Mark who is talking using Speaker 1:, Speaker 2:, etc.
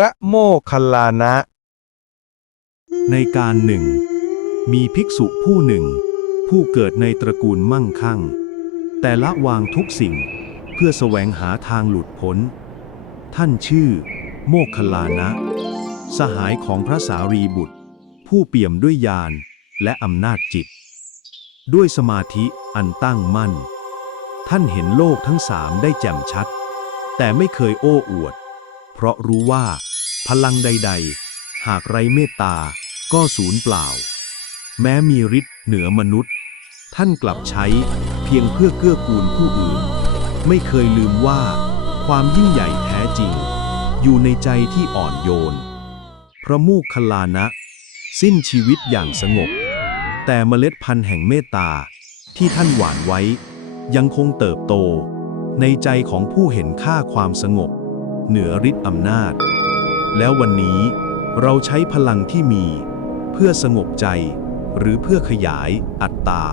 Speaker 1: ระโมคคัลลานะ
Speaker 2: ในการหนึ่ง มีภิกษุผู้หนึ่ง ผู้เกิดในตระกูลมั่งคั่ง แต่ละวางทุกสิ่งเพื่อแสวงหาทางหลุดพ้น ท่านชื่อ โมคคัลลานะ สหายของพระสารีบุตร ผู้เปี่ยมด้วยญาณและอำนาจจิต ด้วยสมาธิอันตั้งมั่น ท่านเห็นโลกทั้งสามได้แจ่มชัด แต่ไม่เคยโอ้อวด ราะรู้ว่า พลังใด ๆ หากไรเมตตา ก็สูญเปล่า แม้มีฤทธิ์เหนือมนุษย์ ท่านกลับใช้เพียงเพื่อเกื้อกูลผู้อื่น ไม่เคยลืมว่า ความยิ่งใหญ่แท้จริง อยู่ในใจที่อ่อนโยน พระมูคคลานะ สิ้นชีวิตอย่างสงบ แต่เมล็ดพันธุ์แห่งเมตตาที่ท่านหว่านไว้ ยังคงเติบโต ในใจของผู้เห็นค่าความสงบ เหนือฤทธิ์อำนาจ แล้ววันนี้เราใช้พลังที่มี เพื่อสงบใจ หรือเพื่อขยายอัตตา